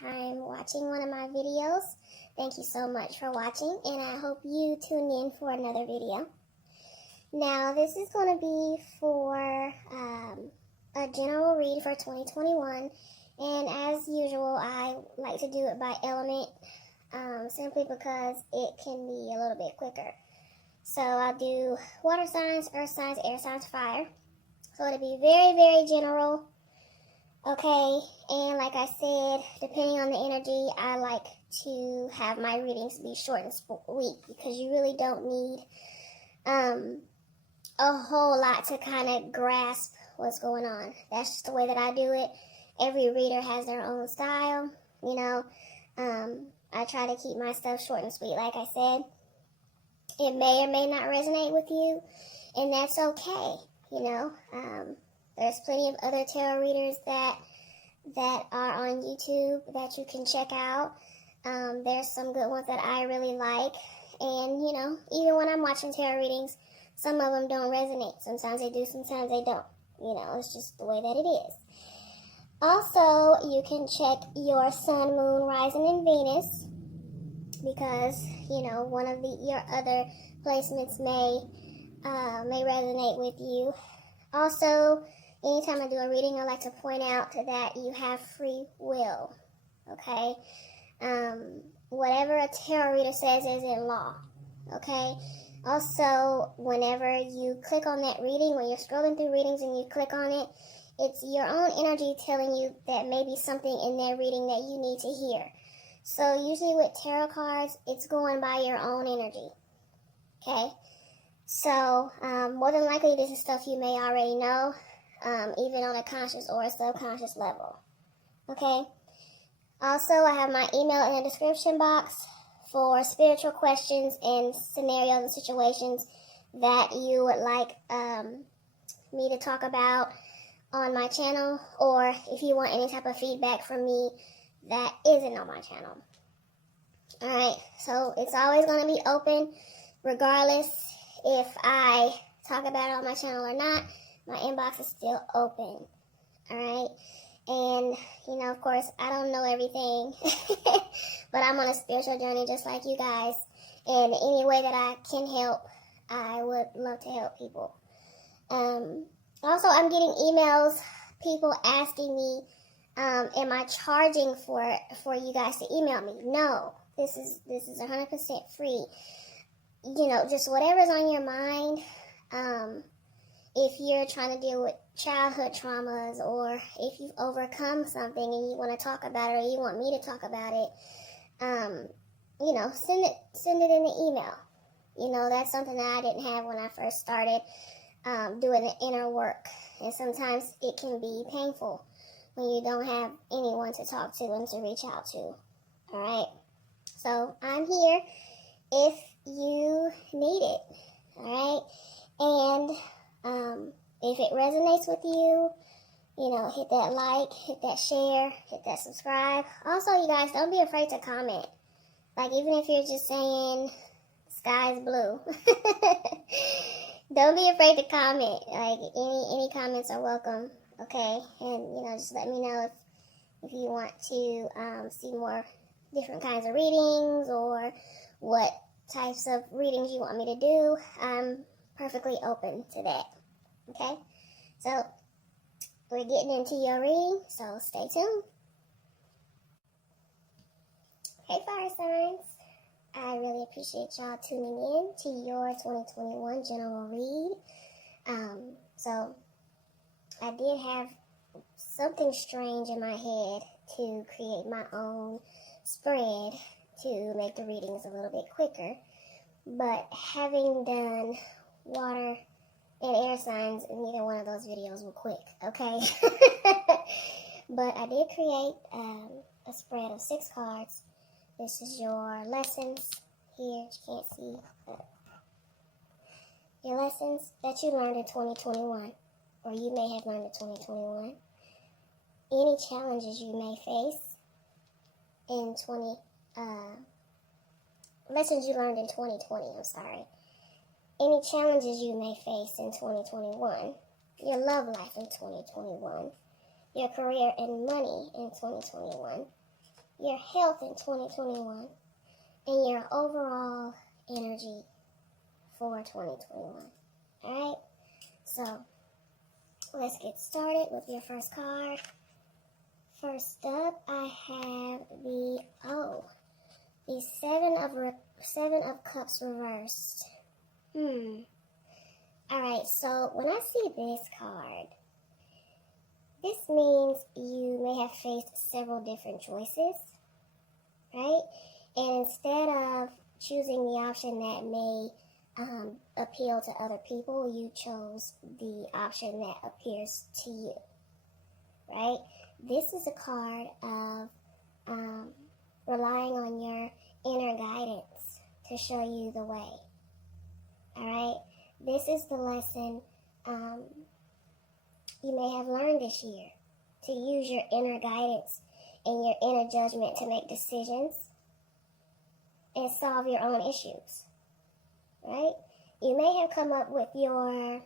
time watching one of my videos. Thank you so much for watching, and I hope you tune in for another video. Now, this is going to be for a general read for 2021, and as usual, I like to do it by element, simply because it can be a little bit quicker. So I'll do water signs, earth signs, air signs, fire. So it'll be very, very general. Okay, and like I said, depending on the energy, I like to have my readings be short and sweet because you really don't need a whole lot to kind of grasp what's going on. That's just the way that I do it. Every reader has their own style, you know. I try to keep my stuff short and sweet, like I said. It may or may not resonate with you, and that's okay, you know. There's plenty of other tarot readers that are on YouTube that you can check out. There's some good ones that I really like. And, you know, even when I'm watching tarot readings, some of them don't resonate. Sometimes they do, sometimes they don't. You know, it's just the way that it is. Also, you can check your sun, moon, rising, and Venus, because, you know, one of your other placements may resonate with you. Also, anytime I do a reading, I like to point out that you have free will, okay? Whatever a tarot reader says is in law, okay? Also, whenever you click on that reading, when you're scrolling through readings and you click on it, it's your own energy telling you that maybe something in their reading that you need to hear. So usually with tarot cards, it's going by your own energy, okay? So, more than likely, this is stuff you may already know, even on a conscious or a subconscious level, okay? Also, I have my email in the description box for spiritual questions and scenarios and situations that you would like me to talk about on my channel, or if you want any type of feedback from me that isn't on my channel. Alright, so it's always going to be open regardless if I talk about it on my channel or not. My inbox is still open. Alright, and you know, of course, I don't know everything, but I'm on a spiritual journey just like you guys, and any way that I can help, I would love to help people. Also, I'm getting emails, people asking me, am I charging for you guys to email me? No, this is 100% free. You know, just whatever's on your mind. If you're trying to deal with childhood traumas, or if you've overcome something and you want to talk about it, or you want me to talk about it, you know, send it in the email. You know, that's something that I didn't have when I first started doing the inner work, and sometimes it can be painful when you don't have anyone to talk to and to reach out to. All right, so I'm here if you need it. All right, and if it resonates with you, you know, hit that like, hit that share, hit that subscribe. Also, you guys, don't be afraid to comment. Like, even if you're just saying sky's blue, don't be afraid to comment. Like, any comments are welcome, okay? And, you know, just let me know if you want to see more different kinds of readings, or what types of readings you want me to do. I'm perfectly open to that, okay? So, we're getting into your reading, so stay tuned. Hey, fire signs. I really appreciate y'all tuning in to your 2021 general read. So, I did have something strange in my head to create my own spread to make the readings a little bit quicker. But having done water and air signs, neither one of those videos were quick, okay? But I did create a spread of 6 cards. This is your lessons here. You can't see, but your lessons that you learned in 2021, or you may have learned in 2021. Any challenges you may face in lessons you learned in 2020, I'm sorry. Any challenges you may face in 2021. Your love life in 2021. Your career and money in 2021. your health in 2021, and your overall energy for 2021. Alright? So, let's get started with your first card. First up, I have the Seven of Cups reversed. Alright, so when I see this card, this means you may have faced several different choices, right? And instead of choosing the option that may appeal to other people, you chose the option that appears to you, right? This is a card of relying on your inner guidance to show you the way, all right? This is the lesson you may have learned this year, to use your inner guidance and your inner judgment to make decisions and solve your own issues, right? You may have come up with your own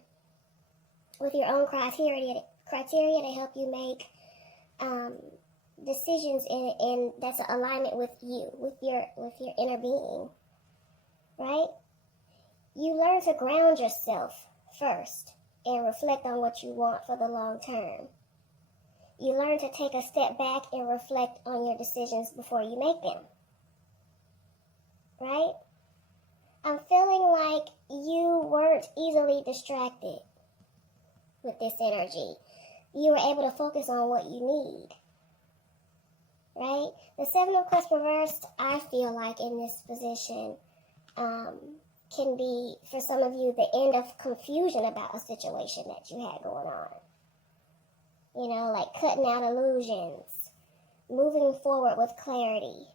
criteria to help you make decisions in that's in alignment with you, with your inner being, right? You learn to ground yourself first and reflect on what you want for the long term. You learn to take a step back and reflect on your decisions before you make them, right? I'm feeling like you weren't easily distracted with this energy. You were able to focus on what you need, right? The Seven of Cups reversed, I feel like in this position, can be, for some of you, the end of confusion about a situation that you had going on. You know, like cutting out illusions, moving forward with clarity,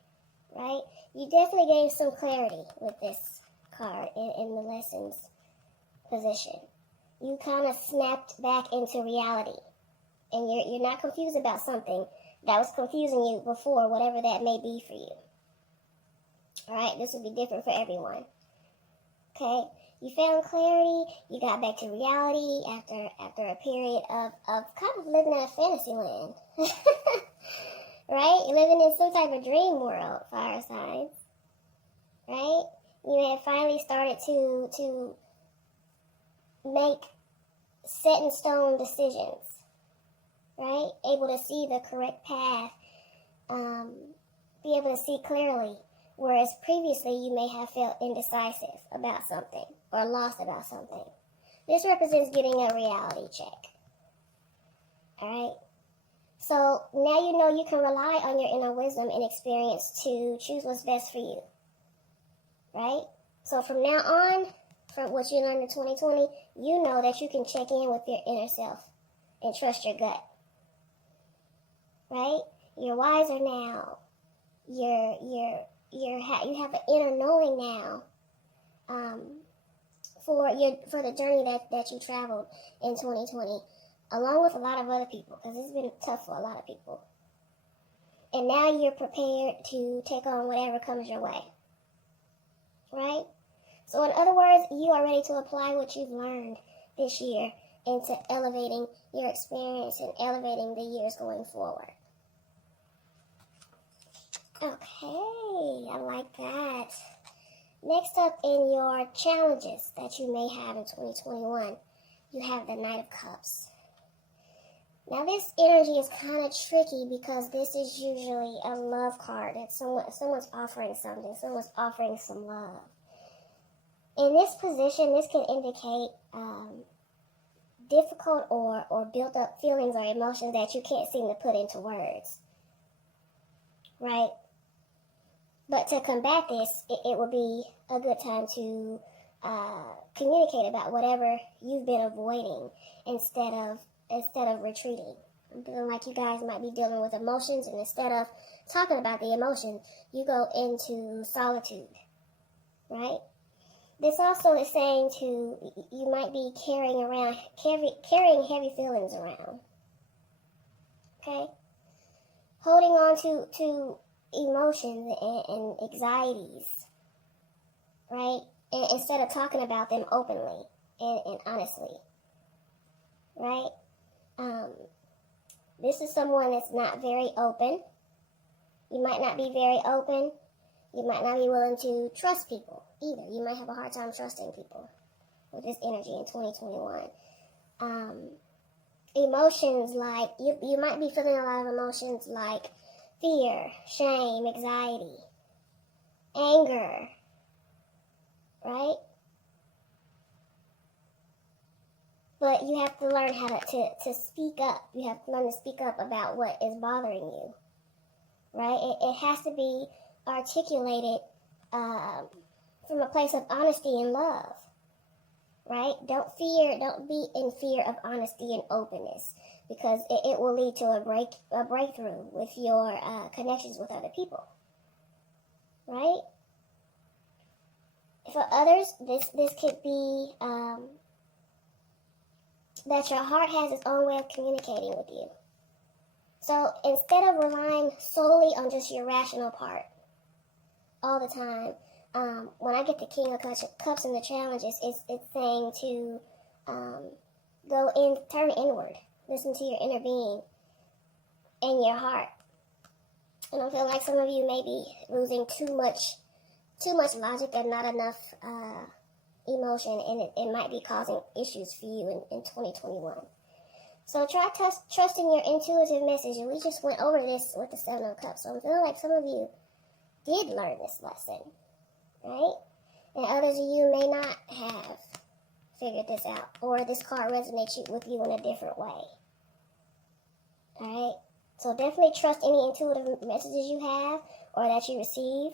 right? You definitely gained some clarity with this card in the lessons position. You kind of snapped back into reality, and you're not confused about something that was confusing you before, whatever that may be for you. All right, this will be different for everyone. Okay, you found clarity, you got back to reality after a period of kind of living in a fantasy land. Right? You're living in some type of dream world, fire signs. Right? You have finally started to make set in stone decisions. Right? Able to see the correct path. Be able to see clearly. Whereas previously you may have felt indecisive about something or lost about something. This represents getting a reality check. Alright? So now you know you can rely on your inner wisdom and experience to choose what's best for you. Right? So from now on, from what you learned in 2020, you know that you can check in with your inner self and trust your gut. Right? You're wiser now. You have an inner knowing now for the journey that you traveled in 2020, along with a lot of other people, because it's been tough for a lot of people. And now you're prepared to take on whatever comes your way, right? So in other words, you are ready to apply what you've learned this year into elevating your experience and elevating the years going forward. Okay, I like that. Next up in your challenges that you may have in 2021, you have the Knight of Cups. Now this energy is kind of tricky because this is usually a love card that someone's offering something, someone's offering some love. In this position, this can indicate difficult or built up feelings or emotions that you can't seem to put into words, right? But to combat this, it would be a good time to communicate about whatever you've been avoiding instead of retreating. I'm feeling like you guys might be dealing with emotions, and instead of talking about the emotion, you go into solitude, right? This also is saying you might be carrying heavy feelings around, okay? Holding on to emotions and anxieties, right? And instead of talking about them openly and honestly, right? This is someone that's not very open, You might not be very open. You might not be willing to trust people either. You might have a hard time trusting people with this energy in 2021. Emotions like, you might be feeling a lot of emotions like fear, shame, anxiety, anger, right? But you have to learn how to speak up. You have to learn to speak up about what is bothering you, right? It has to be articulated from a place of honesty and love, right? Don't be in fear of honesty and openness, because it will lead to a breakthrough with your connections with other people, right? For others, this could be that your heart has its own way of communicating with you. So instead of relying solely on just your rational part all the time, when I get the King of Cups in the challenges, it's saying to turn inward, listen to your inner being and your heart. And I feel like some of you may be losing too much logic and not enough emotion, and it might be causing issues for you in 2021. So try trusting your intuitive message. And we just went over this with the Seven of Cups. So I'm feeling like some of you did learn this lesson, right? And others of you may not have figured this out, or this card resonates with you in a different way. All right? So definitely trust any intuitive messages you have or that you receive,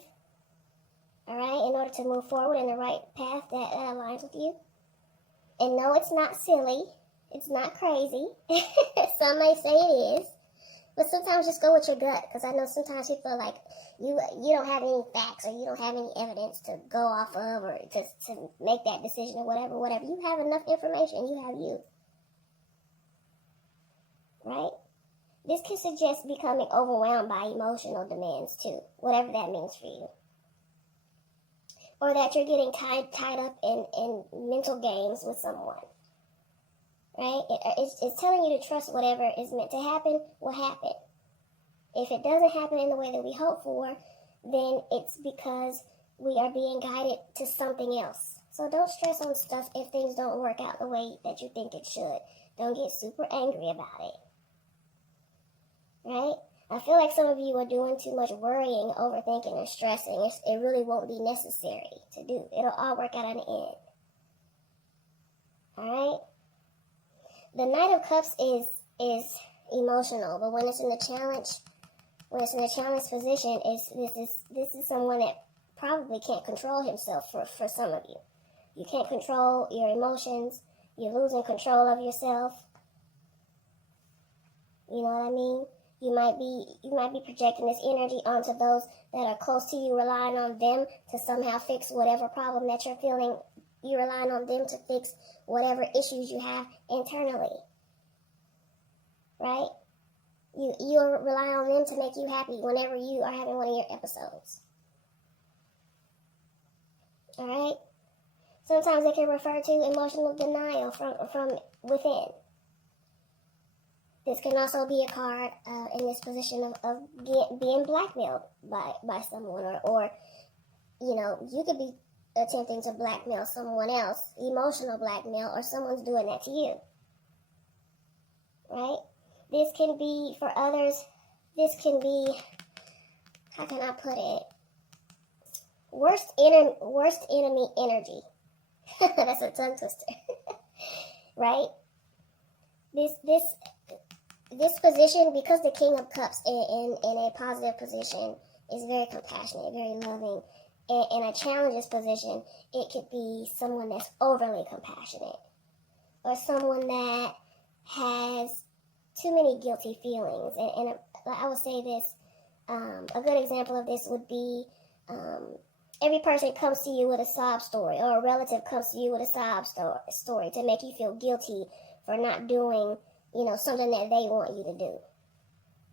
all right, in order to move forward in the right path that aligns with you. And no, it's not silly. It's not crazy. Some may say it is. But sometimes just go with your gut, because I know sometimes you feel like you don't have any facts, or you don't have any evidence to go off of, or to make that decision, or whatever. You have enough information. You have you. Right? This can suggest becoming overwhelmed by emotional demands too, whatever that means for you. Or that you're getting tied up in mental games with someone. Right? It's telling you to trust whatever is meant to happen will happen. If it doesn't happen in the way that we hope for, then it's because we are being guided to something else. So don't stress on stuff if things don't work out the way that you think it should. Don't get super angry about it. Right? I feel like some of you are doing too much worrying, overthinking, and stressing. It really won't be necessary to do. It'll all work out in the end. Alright? The Knight of Cups is emotional, but when it's in the challenge position, this is someone that probably can't control himself for some of you. You can't control your emotions. You're losing control of yourself. You know what I mean? You might be projecting this energy onto those that are close to you, relying on them to somehow fix whatever problem that you're feeling. You're relying on them to fix whatever issues you have internally. Right? You're relying on them to make you happy whenever you are having one of your episodes. Alright? Sometimes it can refer to emotional denial from within. This can also be a card in this position of being blackmailed by someone, or you could be attempting to blackmail someone else, emotional blackmail, or someone's doing that to you. Right? This can be, for others, how can I put it? Worst enemy energy. That's a tongue twister. Right? This position, because the King of Cups in a positive position is very compassionate, very loving. In a challenges position, it could be someone that's overly compassionate, or someone that has too many guilty feelings. And I would say this, a good example of this would be every person comes to you with a sob story, or a relative comes to you with a sob story to make you feel guilty for not doing something that they want you to do,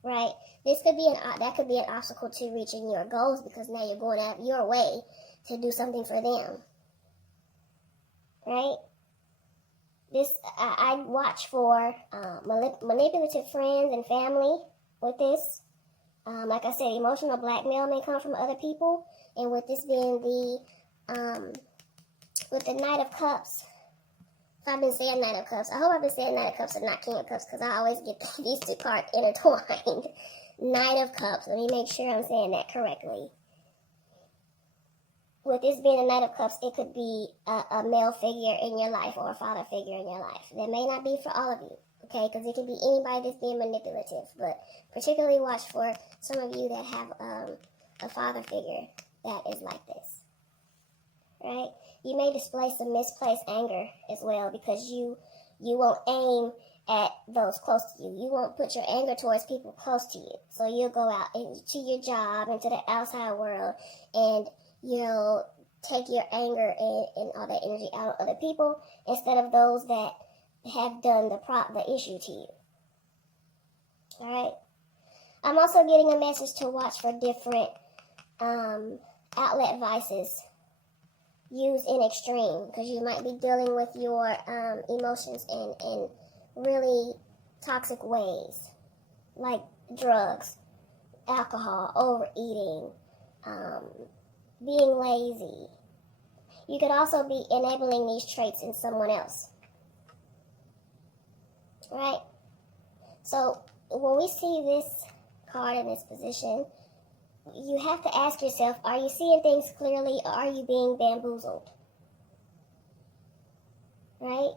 right? That could be an obstacle to reaching your goals, because now you're going out of your way to do something for them, right? I watch for manipulative friends and family with this, Like I said, emotional blackmail may come from other people, and with this being with the Knight of Cups, if I've been saying Knight of Cups, I hope I've been saying Knight of Cups and not King of Cups, because I always get these two cards intertwined. Knight of Cups, let me make sure I'm saying that correctly. With this being a Knight of Cups, it could be a male figure in your life or a father figure in your life. That may not be for all of you, okay? Because it could be anybody that's being manipulative. But particularly watch for some of you that have a father figure that is like this, right? You may display some misplaced anger as well, because you won't aim at those close to you. You won't put your anger towards people close to you. So you'll go out into your job, into the outside world, and you'll take your anger and all that energy out on other people instead of those that have done the issue to you. All right. I'm also getting a message to watch for different outlet vices used in extreme, because you might be dealing with your emotions in really toxic ways, like drugs, alcohol, overeating, being lazy. You could also be enabling these traits in someone else, right? So when we see this card in this position, you have to ask yourself, are you seeing things clearly, or are you being bamboozled? Right?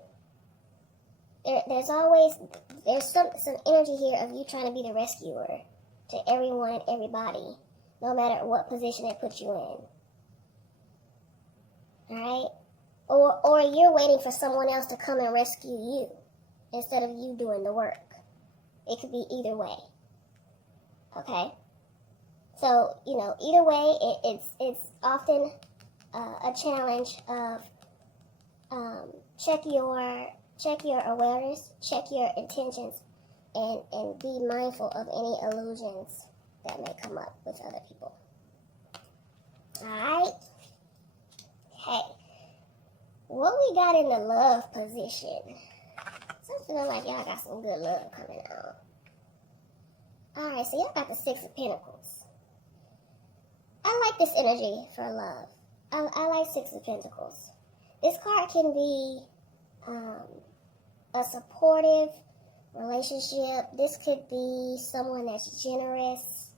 There's some energy here of you trying to be the rescuer to everyone and everybody, no matter what position it puts you in. Alright? Or you're waiting for someone else to come and rescue you instead of you doing the work. It could be either way. Okay? So, either way, it's often a challenge of check your awareness, check your intentions, and be mindful of any illusions that may come up with other people. Alright? Okay. What we got in the love position? Something like y'all got some good love coming out. Alright, so y'all got the Six of Pentacles. I like this energy for love. I like Six of Pentacles. This card can be a supportive relationship. This could be someone that's generous.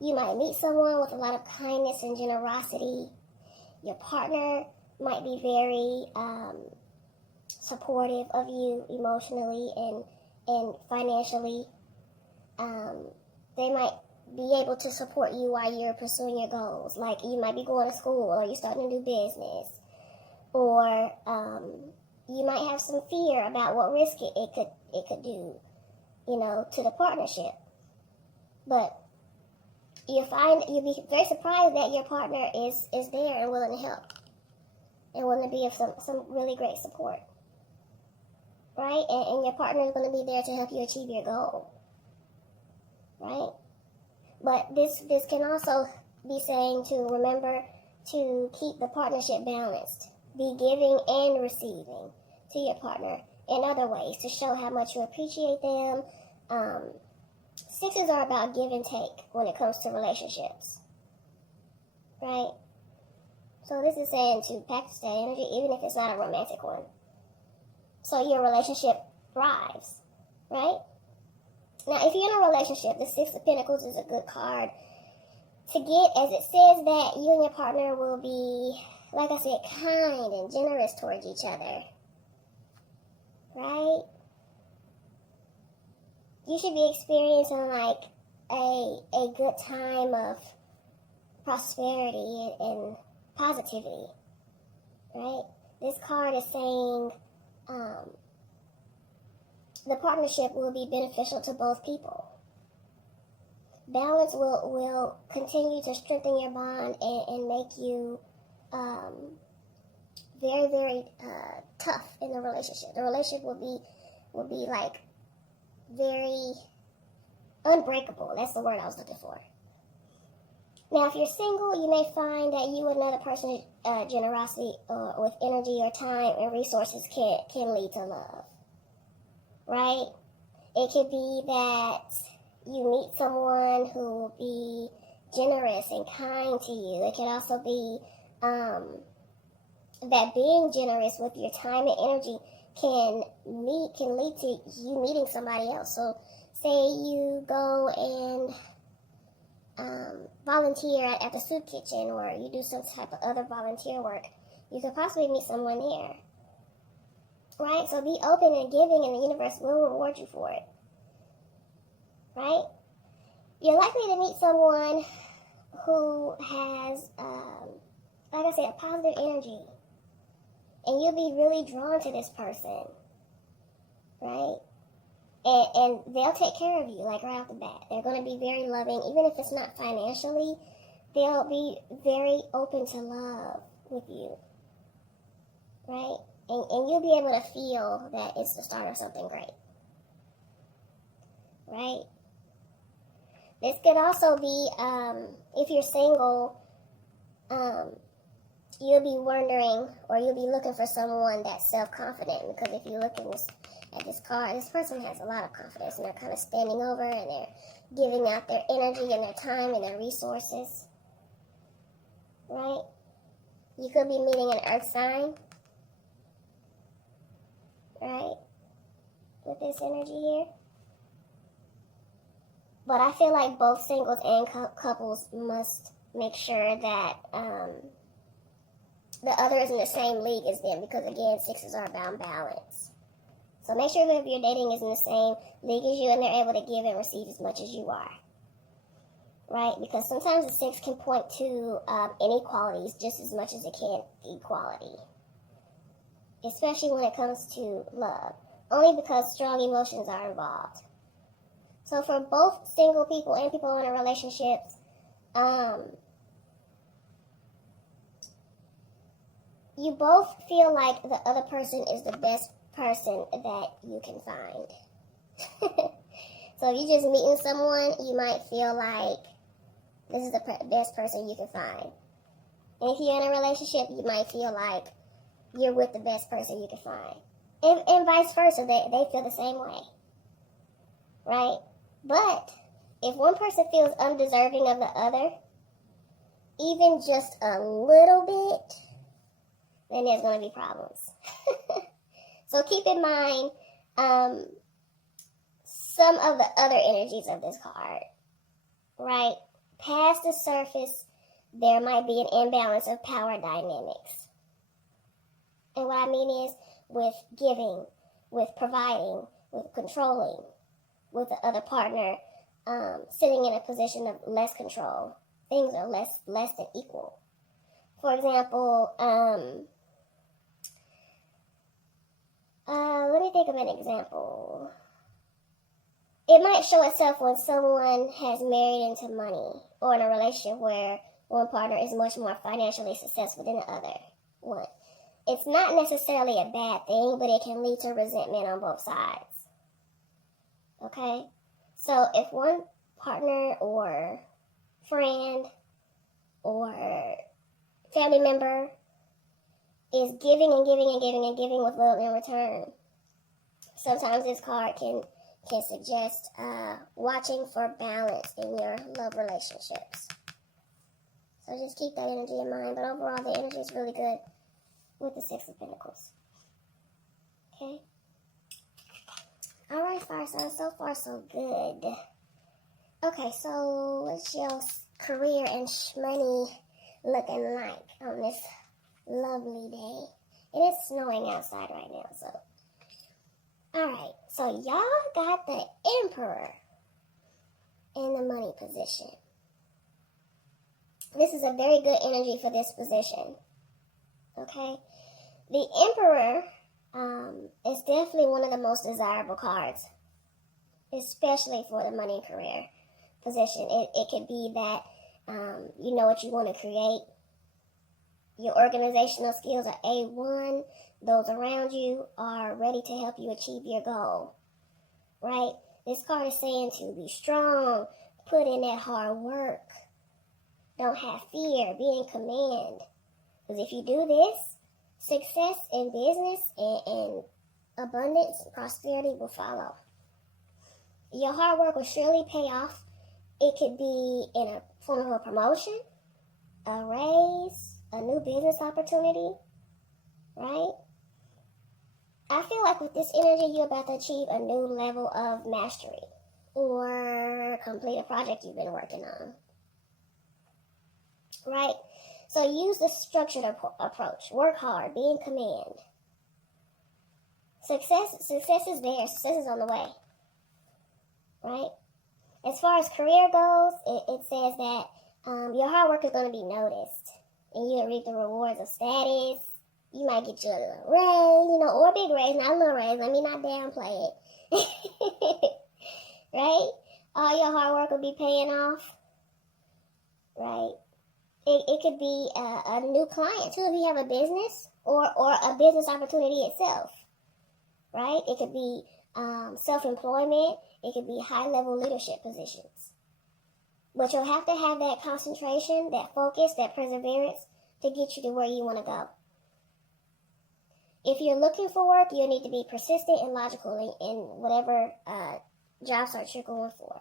You might meet someone with a lot of kindness and generosity. Your partner might be very supportive of you emotionally and financially. They might be able to support you while you're pursuing your goals. Like, you might be going to school, or you're starting a new business, or you might have some fear about what risk it could do, to the partnership. But you'll be very surprised that your partner is there and willing to help, and willing to be of some really great support, right? And your partner is going to be there to help you achieve your goal, right? But this can also be saying to remember to keep the partnership balanced. Be giving and receiving to your partner in other ways to show how much you appreciate them. Sixes are about give and take when it comes to relationships, right? So this is saying to practice that energy even if it's not a romantic one, so your relationship thrives, right? Now, if you're in a relationship, the Six of Pentacles is a good card to get, as it says that you and your partner will be, like I said, kind and generous towards each other, right? You should be experiencing like a good time of prosperity and positivity, right? This card is saying the partnership will be beneficial to both people. Balance will continue to strengthen your bond and make you very, very tough in the relationship. The relationship will be like very unbreakable. That's the word I was looking for. Now, if you're single, you may find that you and another person's generosity with energy or time and resources can lead to love, right? It could be that you meet someone who will be generous and kind to you. It can also be that being generous with your time and energy can lead to you meeting somebody else. So say you go and volunteer at the soup kitchen, or you do some type of other volunteer work, you could possibly meet someone there. Right? So be open and giving, and the universe will reward you for it. Right? You're likely to meet someone who has, like I said, a positive energy. And you'll be really drawn to this person. Right? And they'll take care of you, like right off the bat. They're going to be very loving. Even if it's not financially, they'll be very open to love with you. Right? And you'll be able to feel that it's the start of something great. Right? This could also be, if you're single, you'll be wondering, or you'll be looking for someone that's self-confident, because if you look at this card, this person has a lot of confidence, and they're kind of standing over, and they're giving out their energy and their time and their resources. Right? You could be meeting an earth sign. Right? With this energy here. But I feel like both singles and couples must make sure that the other is in the same league as them, because again, sixes are about balance. So make sure whoever you're dating is in the same league as you, and they're able to give and receive as much as you are. Right? Because sometimes the six can point to inequalities just as much as it can equality. Especially when it comes to love. Only because strong emotions are involved. So for both single people and people in relationships, you both feel like the other person is the best person that you can find. So if you're just meeting someone, you might feel like this is the best person you can find. And if you're in a relationship, you might feel like you're with the best person you can find. And vice versa, they feel the same way. Right? But if one person feels undeserving of the other, even just a little bit, then there's going to be problems. So keep in mind some of the other energies of this card. Right? Past the surface, there might be an imbalance of power dynamics. And what I mean is with giving, with providing, with controlling, with the other partner sitting in a position of less control. Things are less than equal. For example, let me think of an example. It might show itself when someone has married into money, or in a relationship where one partner is much more financially successful than the other one. It's not necessarily a bad thing, but it can lead to resentment on both sides. Okay? So if one partner or friend or family member is giving and giving and giving and giving with little in return, sometimes this card can suggest watching for balance in your love relationships. So just keep that energy in mind. But overall, the energy is really good with the Six of Pentacles. Okay? Alright, fire signs. So far, so good. Okay, so what's your career and money looking like on this lovely day? It is snowing outside right now, so. Alright, so y'all got the Emperor in the money position. This is a very good energy for this position. Okay? The Emperor is definitely one of the most desirable cards, especially for the money and career position. It could be that you know what you want to create. Your organizational skills are A1. Those around you are ready to help you achieve your goal. Right? This card is saying to be strong, put in that hard work. Don't have fear, be in command. Because if you do this, success in business and abundance and prosperity will follow. Your hard work will surely pay off. It could be in a form of a promotion, a raise, a new business opportunity, right? I feel like with this energy, you're about to achieve a new level of mastery or complete a project you've been working on, right? So use the structured approach. Work hard. Be in command. Success is there. Success is on the way, right? As far as career goes, it says that your hard work is going to be noticed, and you'll reap the rewards of status. You might get you a little raise, or a big raise, not a little raise. Let me not downplay it, right? All your hard work will be paying off, right? It could be a new client too if you have a business, or a business opportunity itself, right? It could be self-employment. It could be high-level leadership positions. But you'll have to have that concentration, that focus, that perseverance to get you to where you want to go. If you're looking for work, you'll need to be persistent and logical in whatever job search you're going for.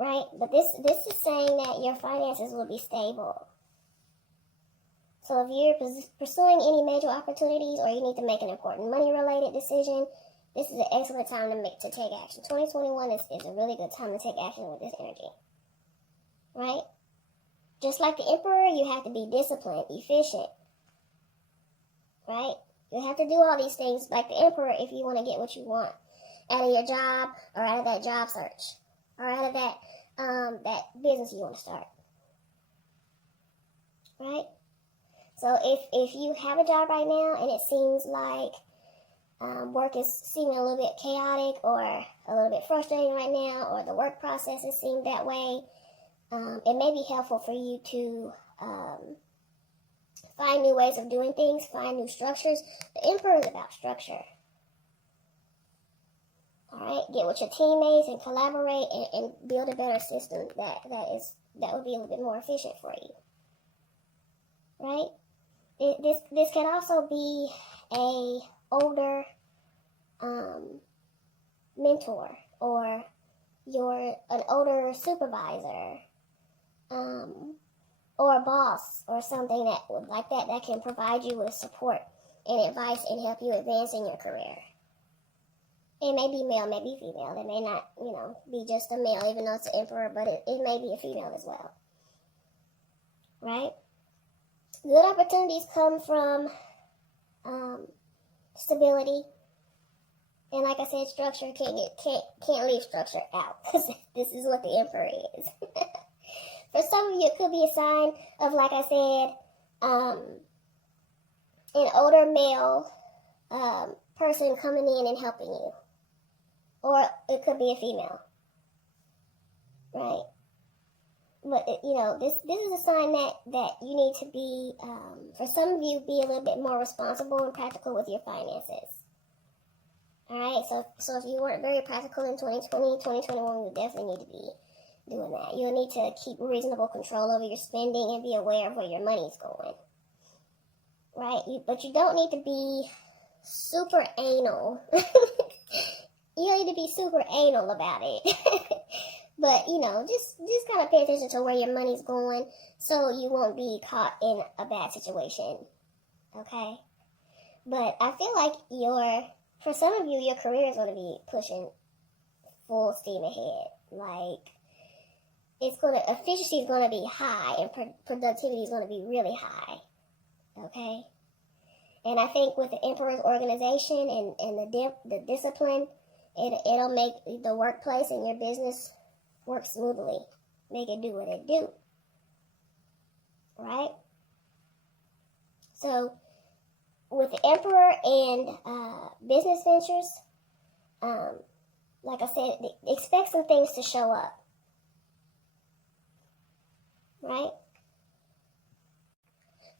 Right? But this is saying that your finances will be stable. So if you're pursuing any major opportunities or you need to make an important money-related decision, this is an excellent time to take action. 2021 is a really good time to take action with this energy. Right? Just like the Emperor, you have to be disciplined, efficient. Right? You have to do all these things like the Emperor if you want to get what you want out of your job or out of that job search or out of that business you want to start. Right? So if you have a job right now and it seems like work is seeming a little bit chaotic or a little bit frustrating right now, or the work processes seem that way, it may be helpful for you to find new ways of doing things, find new structures. The Emperor is about structure. All right, get with your teammates and collaborate and build a better system that would be a little bit more efficient for you. Right? This can also be a older mentor or an older supervisor or a boss or something that can provide you with support and advice and help you advance in your career. It may be male, may be female. It may not, be just a male, even though it's an Emperor, but it may be a female as well. Right? Good opportunities come from stability. And like I said, structure can't leave structure out, because this is what the Emperor is. For some of you, it could be a sign of, like I said, an older male person coming in and helping you. Or it could be a female. Right? But, this is a sign that you need to be, for some of you, be a little bit more responsible and practical with your finances. Alright, so if you weren't very practical in 2020, 2021, you definitely need to be doing that. You'll need to keep reasonable control over your spending and be aware of where your money's going. Right? But you don't need to be super anal. You don't need to be super anal about it. But, just kind of pay attention to where your money's going so you won't be caught in a bad situation. Okay? But I feel like for some of you, your career is going to be pushing full steam ahead. Like, efficiency is going to be high and productivity is going to be really high. Okay? And I think with the Emperor's organization and the discipline, it'll make the workplace and your business work smoothly. Make it do what it do. Right? So, with the Emperor and business ventures, like I said, expect some things to show up. Right?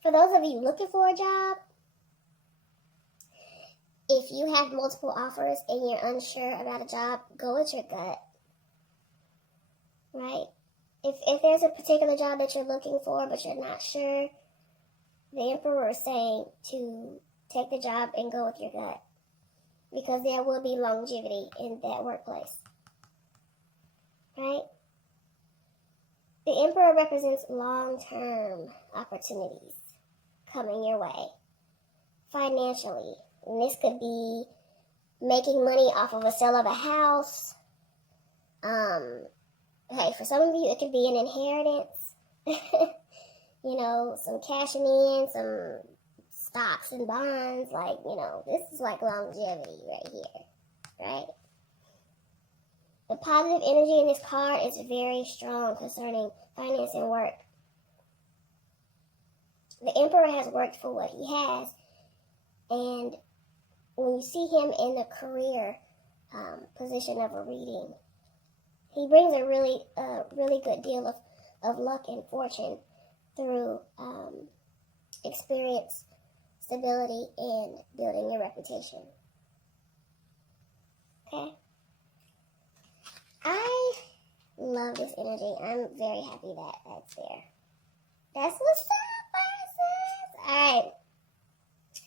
For those of you looking for a job, if you have multiple offers and you're unsure about a job, go with your gut. Right? If there's a particular job that you're looking for but you're not sure, the Emperor is saying to take the job and go with your gut. because there will be longevity in that workplace, right? The Emperor represents long-term opportunities coming your way financially. And this could be making money off of a sale of a house. Hey, for some of you, it could be an inheritance. You know, some cashing in, some stocks and bonds. Like, you know, this is like longevity right here, right? The positive energy in this card is very strong concerning finance and work. The Emperor has worked for what he has, and when you see him in the career position of a reading, he brings a really good deal of luck and fortune through experience, stability, and building your reputation. Okay? I love this energy. I'm very happy that that's there. That's what's up, Pisces. Alright.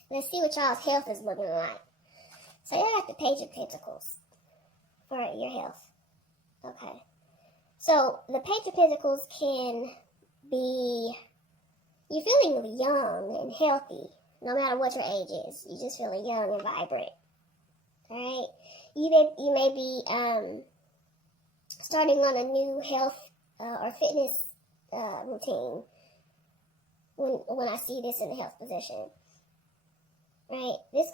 Let's see what y'all's health is looking like. So y'all got the Page of Pentacles for your health. Okay. So the Page of Pentacles can be you feeling young and healthy, no matter what your age is. You just feeling young and vibrant. Alright? You may be starting on a new health or fitness routine when I see this in the health position. Right? This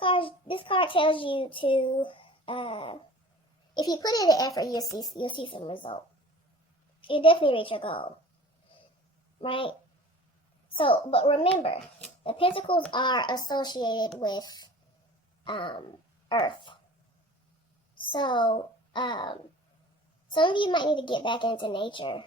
card tells you to if you put in the effort, you'll see some result. You'll definitely reach your goal. Right? So, but remember, the pentacles are associated with Earth. So, some of you might need to get back into nature.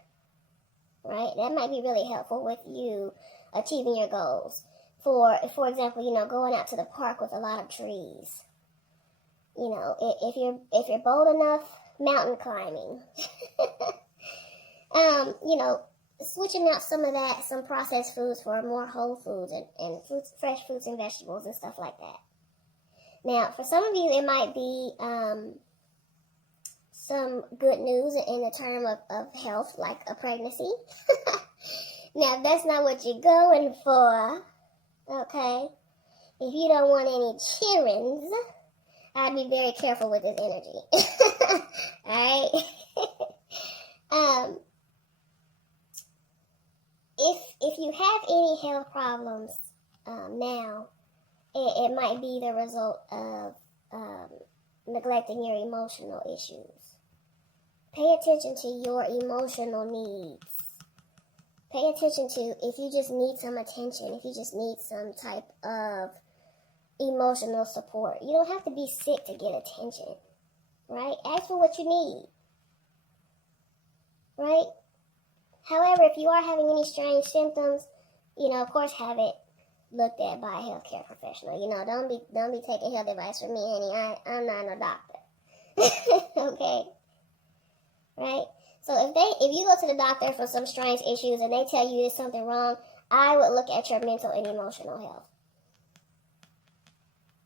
Right? That might be really helpful with you achieving your goals. For example, you know, going out to the park with a lot of trees. You know, if you're bold enough, mountain climbing. You know, switching out some processed foods for more whole foods and fresh fruits and vegetables and stuff like that. Now, for some of you, it might be some good news in the term of health, like a pregnancy. Now, if that's not what you're going for, okay, if you don't want any children, I'd be very careful with this energy. Alright? If you have any health problems now, it might be the result of neglecting your emotional issues. Pay attention to your emotional needs. Pay attention to if you just need some attention, if you just need some type of emotional support. You don't have to be sick to get attention, right? Ask for what you need, right? However, if you are having any strange symptoms, you know, of course, have it looked at by a healthcare professional. You know, don't be taking health advice from me, honey. I'm not no doctor. Okay, right? So if you go to the doctor for some strange issues and they tell you there's something wrong, I would look at your mental and emotional health.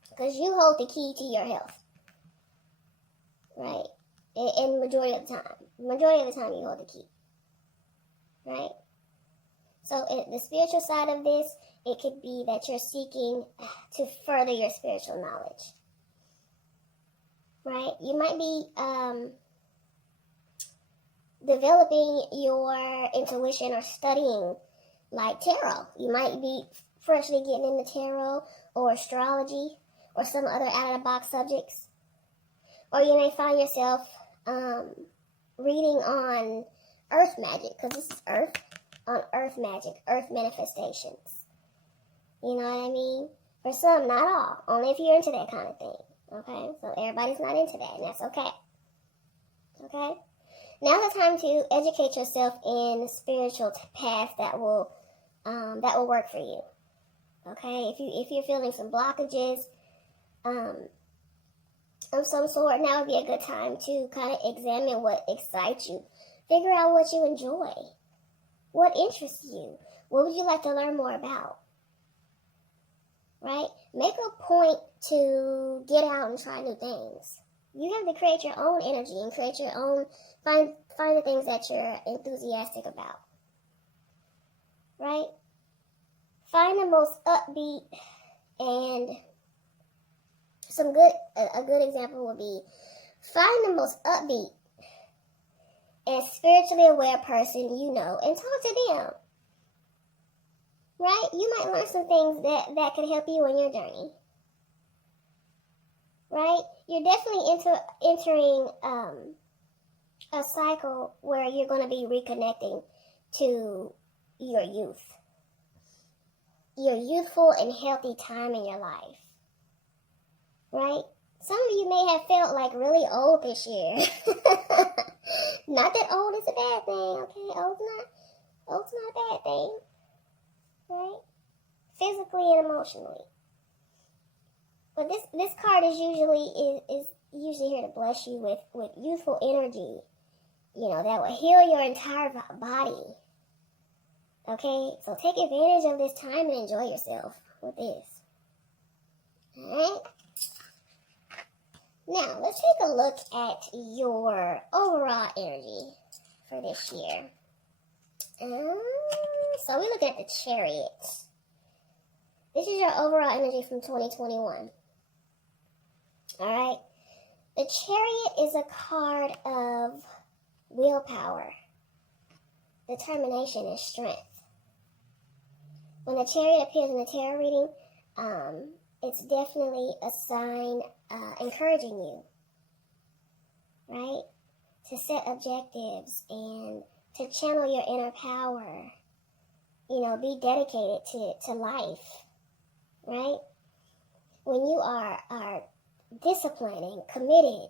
Because you hold the key to your health. Right? And majority of the time. Majority of the time you hold the key. Right? So the spiritual side of this, it could be that you're seeking to further your spiritual knowledge. Right? You might be developing your intuition or studying like tarot. You might be freshly getting into tarot or astrology or some other out-of-the-box subjects. Or you may find yourself reading on earth magic, because this is earth, on earth magic, earth manifestations. You know what I mean? For some, not all. Only if you're into that kind of thing. Okay? So everybody's not into that, and that's okay. Okay? Now's the time to educate yourself in spiritual paths that will work for you. Okay? If you're feeling some blockages of some sort, now would be a good time to kind of examine what excites you. Figure out what you enjoy. What interests you? What would you like to learn more about? right? Make a point to get out and try new things. You have to create your own energy and create your own, find the things that you're enthusiastic about, right? Find the most upbeat, and a good example would be, find the most upbeat and spiritually aware person you know and talk to them, right? You might learn some things that can help you in your journey, right? You're definitely entering a cycle where you're going to be reconnecting to your youthful and healthy time in your life, right? Some of you may have felt like really old this year. Not that old is a bad thing, okay? Old's not a bad thing, right? Physically and emotionally. But this card is usually here to bless you with youthful energy, that will heal your entire body. Okay, so take advantage of this time and enjoy yourself with this. Alright? Now, let's take a look at your overall energy for this year. So we look at the Chariot. This is your overall energy from 2021. Alright? The Chariot is a card of willpower, determination, and strength. When the Chariot appears in the tarot reading, it's definitely a sign encouraging you, right? To set objectives and to channel your inner power. Be dedicated to life, right? When you are disciplined and committed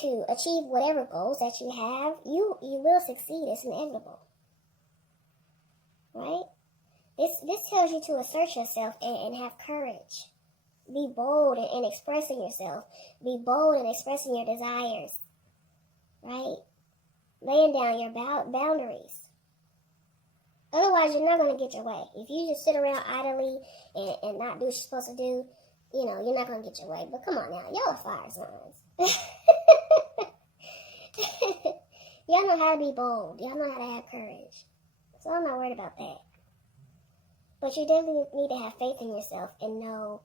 to achieve whatever goals that you have, you will succeed. It's inevitable, right? This tells you to assert yourself and have courage. Be bold in expressing yourself. Be bold in expressing your desires, right? Laying down your boundaries. Otherwise, you're not going to get your way. If you just sit around idly and not do what you're supposed to do, you're not going to get your way. But come on now, y'all are fire signs. Y'all know how to be bold. Y'all know how to have courage. So I'm not worried about that. But you definitely need to have faith in yourself and know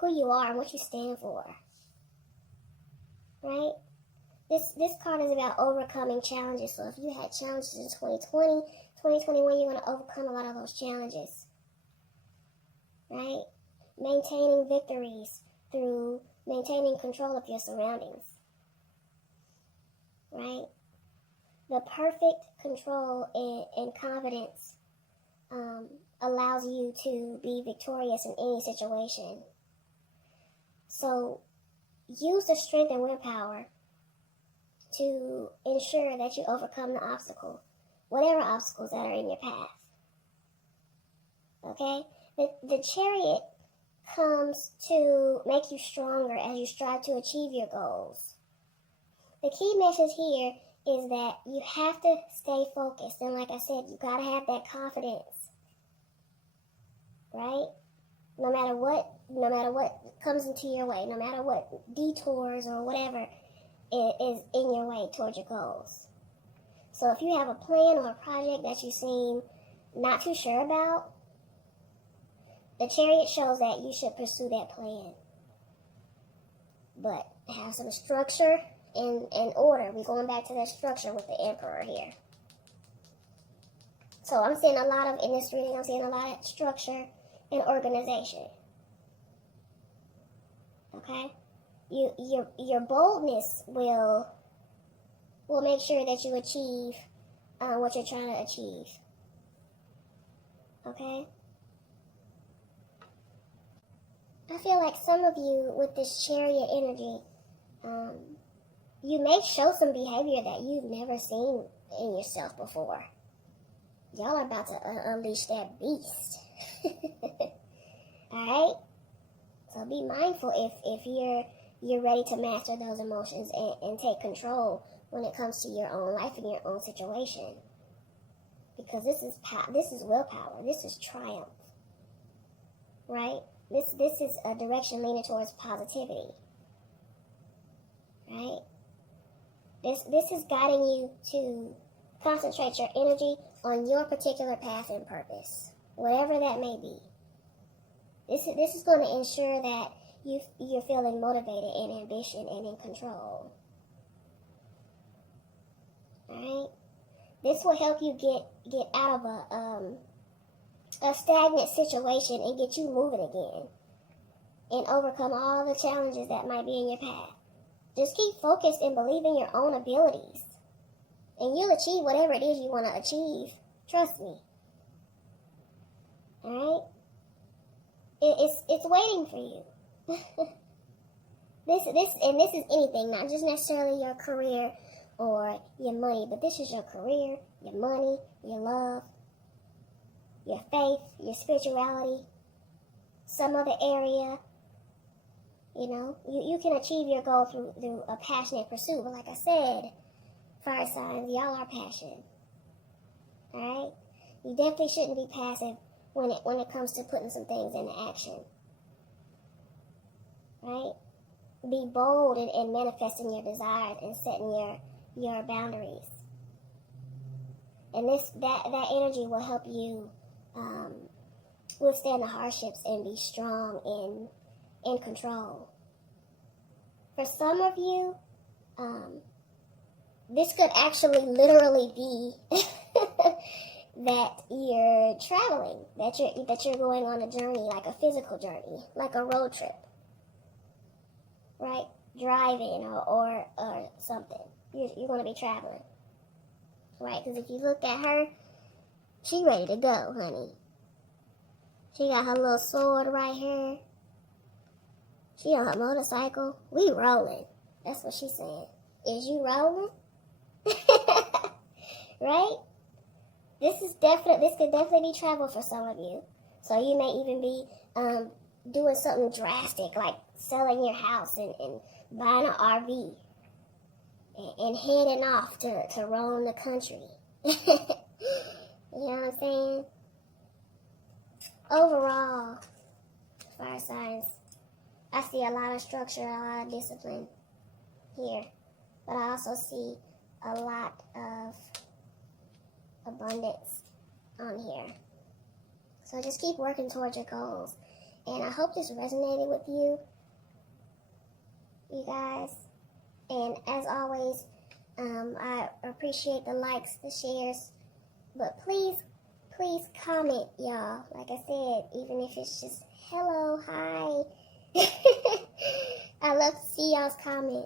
who you are and what you stand for. Right? This card is about overcoming challenges. So if you had challenges in 2020, 2021, you're going to overcome a lot of those challenges. Right? Maintaining victories through maintaining control of your surroundings. Right? The perfect control and confidence allows you to be victorious in any situation. So use the strength and willpower to ensure that you overcome the obstacle, whatever obstacles that are in your path. Okay? The Chariot comes to make you stronger as you strive to achieve your goals. The key message here is that you have to stay focused. And like I said, you got to have that confidence. Right? No matter what comes into your way, no matter what detours or whatever is in your way towards your goals. So if you have a plan or a project that you seem not too sure about, the Chariot shows that you should pursue that plan. But have some structure and order. We're going back to that structure with the Emperor here. So I'm seeing a lot of, in this reading, I'm seeing a lot of structure and organization. Okay? Your boldness will make sure that you achieve what you're trying to achieve. Okay? I feel like some of you with this Chariot energy, you may show some behavior that you've never seen in yourself before. Y'all are about to unleash that beast. Alright? So be mindful if you're ready to master those emotions and take control when it comes to your own life and your own situation. Because this is willpower. This is triumph. right? This is a direction leaning towards positivity, right? This is guiding you to concentrate your energy on your particular path and purpose, whatever that may be. This is going to ensure that you're feeling motivated and ambition and in control. Alright? This will help you get out of a stagnant situation and get you moving again. And overcome all the challenges that might be in your path. Just keep focused and believe in your own abilities. And you'll achieve whatever it is you want to achieve. Trust me. Alright? It's waiting for you. This is anything, not just necessarily your career or your money, but this is your career, your money, your love, your faith, your spirituality, some other area. You know, you can achieve your goal through a passionate pursuit. But like I said, fire signs, y'all are passionate. Alright? You definitely shouldn't be passive when it comes to putting some things into action. Right? Be bold in manifesting your desires and setting your boundaries. And that energy will help you withstand the hardships and be strong in control. For some of you, this could actually literally be that you're traveling, that you're going on a journey, like a physical journey, like a road trip, right? Driving or something. You're going to be traveling, right? Because if you look at her, she ready to go, honey. She got her little sword right here. She on her motorcycle. We rolling. That's what she's saying. Is you rolling? Right? This could definitely be travel for some of you. So you may even be doing something drastic, like selling your house and buying an RV and heading off to roam the country. You know what I'm saying? Overall, fire signs, I see a lot of structure, a lot of discipline here. But I also see a lot of abundance on here. So just keep working towards your goals. And I hope this resonated with you guys. And as always, I appreciate the likes, the shares. But please comment, y'all. Like I said, even if it's just hello, hi. I love to see y'all's comment.